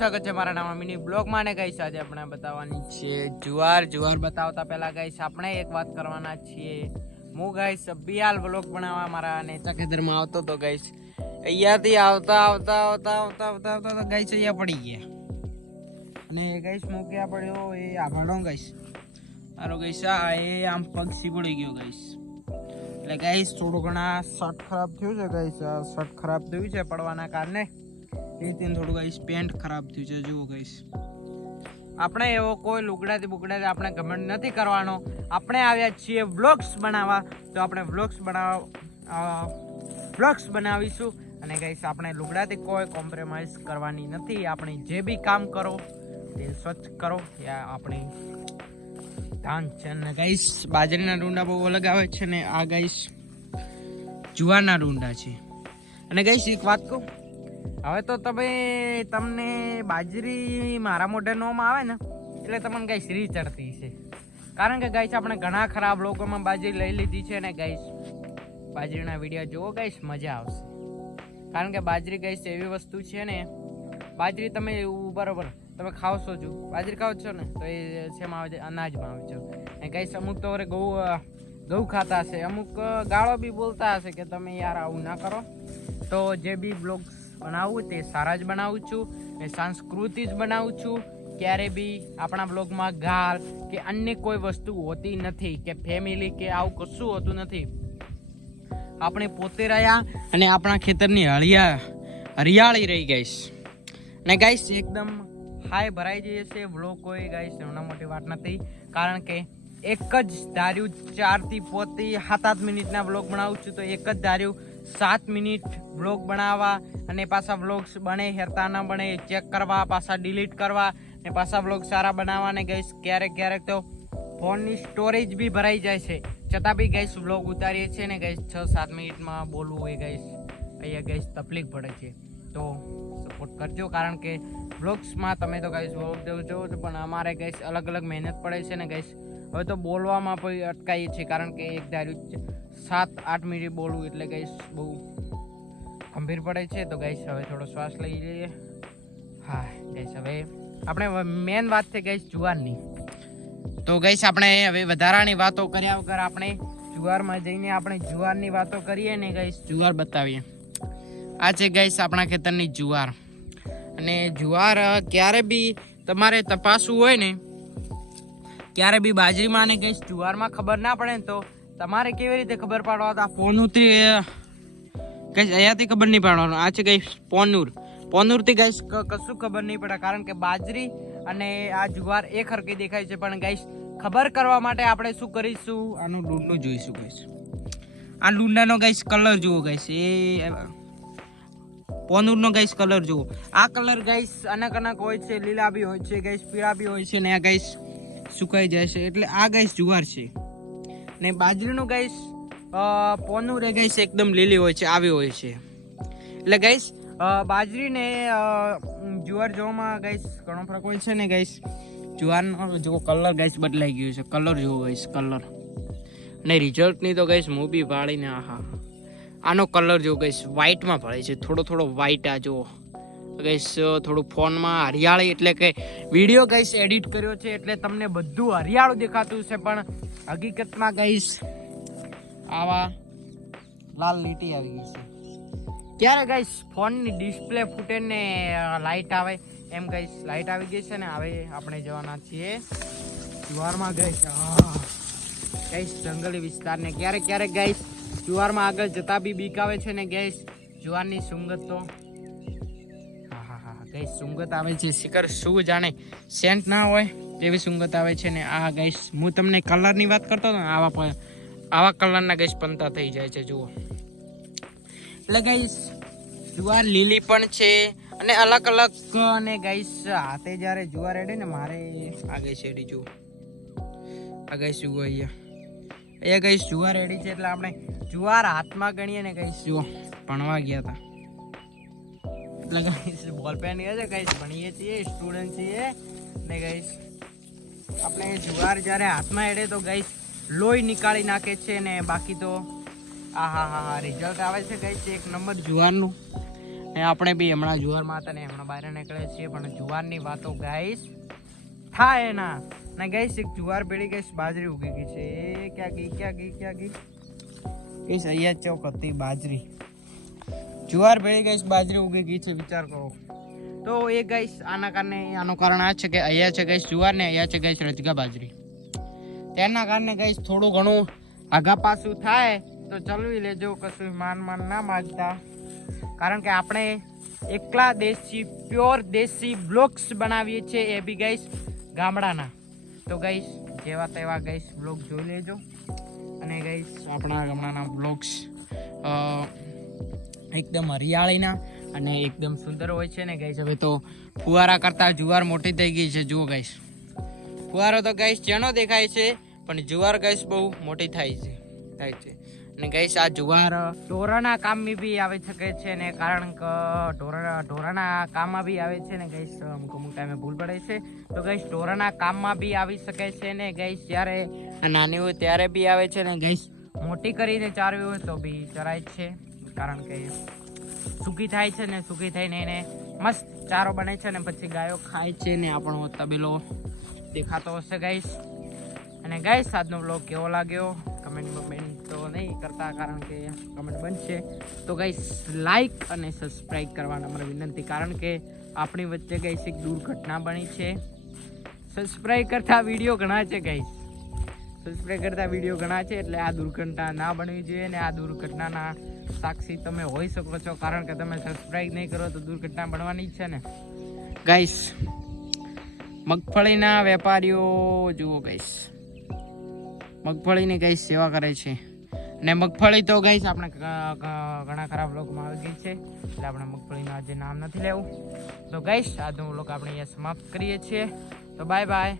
સ્વાગત છે મારા નામ મિની બ્લોગમાં ને ગાઈસ આજે આપણે બતાવવાની છે જુવાર બતાવતા પહેલા ગાઈસ આપણે એક વાત કરવાના છીએ હું ગાઈસ બિયાલ બ્લોગ બનાવવા મારા નેચા ખેતરમાં આવતો તો ગાઈસ અહીંયાથી આવતા ગાઈસ અહીંયા પડી ગયા અને ગાઈસ હું ક્યાં પડ્યો એ આભાડો ગાઈસ મારો ગાઈસ આ એ આમ પક્ષી પડી ગયો ગાઈસ એટલે ગાઈસ થોડું ઘણા શર્ટ ખરાબ થયું છે ગાઈસ શર્ટ ખરાબ થયું છે પડવાના કારણે રીતિન થોડું ગાઈસ પેન્ટ ખરાબ થયું છે જુઓ ગાઈસ આપણે એવો કોઈ લુગડાથી બુગડાથી આપણે કમેન્ટ નથી કરવાનો આપણે આવ્યા છીએ વ્લોગ્સ બનાવવા તો આપણે વ્લોગ્સ બનાવીશું અને ગાઈસ આપણે લુગડાથી કોઈ કોમ્પ્રોમાઇઝ કરવાની નથી આપણે જે બી કામ કરો તે સ્વચ્છ કરો યા આપણે ધાન છે ને ગાઈસ બાજરીના ડુંડા બહુ અલગ આવે છે ને આ ગાઈસ જુવારના ડુંડા છે અને ગાઈસ એક વાત કહું હવે તો તમને બાજરી મારા મોઢે નોમ આવે ને એટલે તમને ગાઈસ રી ચડતી છે કારણ કે ગાઈસ આપણે ઘણા ખરાબ લોકોમાં બાજરી લઈ લીધી છે ને ગાઈસ બાજરીના વિડીયો જુઓ ગાઈસ મજા આવશે કારણ કે બાજરી ગાઈસ એવી વસ્તુ છે ને બાજરી તમે એવું બરોબર તમે ખાવ છો છો બાજરી ખાવ છો ને તો એ શેમાં આવે છે અનાજમાં આવે છે અને ગાઈસ અમુક તો ઘઉં ખાતા હશે અમુક ગાળો બી બોલતા હશે કે તમે યાર આવું ના કરો તો જે બી બ્લોગ્સ બનાવું તે સારા જ બનાવું છું એ સંસ્કૃતિ જ બનાવું છું ક્યારે બી આપણા બ્લોગમાં ગાળ કે અન્ય કોઈ વસ્તુ હોતી નથી કે ફેમિલી કે આવું કશું હોતું નથી આપણે પોતે રહ્યા અને આપણા ખેતરની હરિયાળી રહી ગઈશ અને ગાઈસ એકદમ હાય ભરાઈ જઈએ છે બ્લોગ કોઈ ગાઈસ એમના મોટી વાત નથી કારણ કે એક જ ધાર્યું 4 થી 7 મિનિટના બ્લોગ બનાવું છું તો એક જ ધાર્યું 7 મિનિટ બ્લોગ બનાવવા અને પાછા બ્લોગ્સ બને હેરતા ન બને ચેક કરવા પાછા ડિલીટ કરવા ને પાછા બ્લોગ સારા બનાવવા ને ગઈશ ક્યારેક તો ફોનની સ્ટોરેજ બી ભરાઈ જાય છે છતાં બી ગઈશ બ્લોગ ઉતારીએ છીએ ને ગઈશ 6-7 મિનિટમાં બોલવું એ ગઈશ અહીંયા ગઈશ તકલીફ પડે છે તો સપોર્ટ કરજો કારણ કે બ્લોગ્સમાં તમે તો ગઈશ બ્લોગ જોવો છો પણ અમારે ગઈશ અલગ મહેનત પડે છે ને ગઈશ હવે તો બોલવામાં પણ અટકાઈએ છીએ કારણ કે એક ધાર્યું 7-8 મિનિટ બોલવું એટલે ગઈશ બહુ ગંભીર પડે છે તો ગઈશ હવે થોડો શ્વાસ લઈ લઈએ હા ગઈશ હવે આપણે મેન વાત છે ગઈશ જુવારની તો ગઈશ આપણે હવે વધારાની વાતો કર્યા વગર આપણે જુવારમાં જઈને આપણે જુવારની વાતો કરીએ ને ગઈશ જુવાર બતાવીએ આ છે ગઈશ આપણા ખેતરની જુવાર અને જુવાર ક્યારે બી તમારે તપાસવું હોય ને ક્યારે બી બાજરીમાં ને ગઈશ જુવારમાં ખબર ના પડે ને તો તમારે કેવી રીતે ખબર પાડવા તો આ પોનુરથી ગઈશ અહીંયાથી ખબર નહીં પાડવાનું આ છે ગઈશ પોનુરથી ગઈશ કશું ખબર નહીં પડે કારણ કે બાજરી અને આ જુવાર એક હરખી દેખાય છે પણ ગઈશ ખબર કરવા માટે આપણે શું કરીશું આનું ડુંડું જોઈશું ગઈશ આ ડુંડાનો ગઈશ કલર જુઓ ગઈશ એ પોનુરનો ગઈશ કલર જુઓ આ કલર ગઈશ અનક હોય છે લીલા બી હોય છે ગઈશ પીળા બી હોય છે ને આ ગઈશ સુકાઈ જાય છે એટલે આ ગઈશ જુવાર છે ને બાજરીનું ગઈશ પોનુર એ ગઈશ એકદમ લીલી હોય છે આવી હોય છે એટલે ગઈશ બાજરીને જુવાર જોવામાં ગઈશ ઘણો ફરક હોય છે ને ગઈશ જુવારનો જો કલર ગઈશ બદલાઈ ગયો છે કલર જુઓ ગઈશ કલર ને રિઝલ્ટની તો ગઈશ હું બી ભાળીને આનો કલર જો ગઈશ વ્હાઈટમાં ભળે છે થોડો વ્હાઈટ આ જુઓ ગઈશ થોડું ફોનમાં હરિયાળી એટલે કે વિડીયો ગઈશ એડિટ કર્યો છે એટલે તમને બધું હરિયાળું દેખાતું છે પણ હકીકતમાં ગઈશ આવા લાલ લીટી આવી ગઈ છે ક્યારે ગઈશ ફોનની ડિસ્પ્લે ફૂટે ને લાઇટ આવે એમ ગઈશ લાઇટ આવી ગઈ છે ને હવે આપણે જવાના છીએ જુવારમાં ગઈશ ગઈશ જંગલી વિસ્તારને ક્યારેક ગઈશ જુવારમાં આગળ જતા બી બીક આવે છે ને ગઈશ જુવારની સુંગત તો ગઈશ સુંગત આવે છે શિખર શું જાણે સેન્ટ ના હોય એવી સુંગત આવે છે ને આ ગઈશ હું તમને કલરની વાત કરતો હતો ને આવા કલરના ગઈશ પંતા થઈ જાય છે જુઓ એટલે ગઈશ જુવાર લીલી પણ છે અને અલગ અને ગઈશ હાથે જ્યારે જુવાર એડે ને મારે આ ગઈશ એડી જુઓ આ ગઈશ જુઓ અહીંયા ગઈશ જુવાર એડી છે એટલે આપણે જુવાર હાથમાં ગણીએ ને ગઈશ જુઓ ભણવા ગયા હતા એટલે ગઈશ બોલ પેન છે ગઈશ ભણીએ છીએ સ્ટુડન્ટ છીએ ને ગઈશ આપણે જુવાર જ્યારે હાથમાં એડે તો ગઈશ લોહી નીકાળી નાખે છે ને બાકી તો રિઝલ્ટ આવે છે ગઈશ એક નંબર જુવારનું ને આપણે બી હમણાં જુવારમાં હતા ને હમણાં બહાર નીકળે છીએ, પણ જુવારની વાતો ગાઈસ થાય એના ને ગાઈસ એક જુવાર ભેળી ગાઈસ બાજરી ઉગી ગઈ છે. એ ક્યાં ગઈ ગાઈસ? અહીંયા ચોક હતી બાજરી, જુવાર ભેળી ગાઈસ બાજરી ઉગી ગઈ છે. વિચાર કરો. તો એ ગાઈસ આનું કારણ આ છે કે અહીંયા છે ગાઈસ જુવાર ને અહીંયા છે ગાઈસ રજગા બાજરી. તેના કારણે ગાઈસ થોડું ઘણું આગા પાછું થાય તો ચલવી લેજો, કશું માન ના માગતા, કારણ કે આપણે એકલા દેશી પ્યોર દેશી બ્લોગ્સ બનાવીએ છીએ, એ બી ગાઈસ ગામડાના. તો ગાઈસ જેવા તેવા ગાઈસ બ્લોગ જોઈ લેજો. અને ગાઈસ આપણા ગામડાના બ્લોગ્સ એકદમ હરિયાળીના અને એકદમ સુંદર હોય છે ને ગાઈસ. હવે તો ફુવારા કરતા જુવાર મોટી થઈ ગઈ છે. જુઓ ગાઈસ, ફુવારો તો ગાઈસ જેનો દેખાય છે, પણ જુવાર ગાઈસ બહુ મોટી થાય છે. અને ગાઈસ આ જુવાર ઢોરાના કામમાં બી આવી શકે છે ને, કારણ કે ઢોરાના કામમાં બી આવે છે ને ગાઈસ. અમુક ટાઈમે ભૂલ પડે છે તો ગાઈસ ઢોરાના કામમાં બી આવી શકે છે ને ગાઈસ. જ્યારે નાની હોય ત્યારે બી આવે છે ને ગાઈસ. મોટી કરીને ચારવી હોય તો બી ચરાય છે, કારણ કે સૂકી થાય છે ને, સૂકી થઈને એને મસ્ત ચારો બને છે ને પછી ગાયો ખાય છે ને આપણો તબેલો દેખાતો હશે ગાઈસ. અને ગાઈસ આજનો બ્લોગ કેવો લાગ્યો કમેન્ટ તો નહીં કરતા, કારણ કે કમેન્ટ બનશે તો ગાઈસ લાઈક અને સબસ્ક્રાઈબ કરવાના મારી વિનંતી, કારણ કે આપણી વચ્ચે ગાઈસ એક દુર્ઘટના બની છે. સબસ્ક્રાઈબ કરતા વિડીયો ઘણા છે ગાઈસ, સબસ્ક્રાઈબ કરતા વિડીયો ઘણા છે, એટલે આ દુર્ઘટના ના બનવી જોઈએ. ને આ દુર્ઘટનાના સાક્ષી તમે હોઈ શકો છો, કારણ કે તમે સબસ્ક્રાઈબ નહીં કરો તો દુર્ઘટના બનવાની જ છે ને ગાઈસ. મગફળીના વેપારીઓ જુઓ ગાઈસ, મગફળીની ગાઈસ સેવા કરે છે. ને મગફળી તો ગાઈસ આપણે ઘણા ખરાબ લોકોમાં આવી ગઈ છે, એટલે આપણે મગફળીનું આજે નામ નથી લેવું. તો ગાઈસ આજનો વ્લોગ આપણે અહીંયા સમાપ્ત કરીએ છીએ. તો બાય બાય.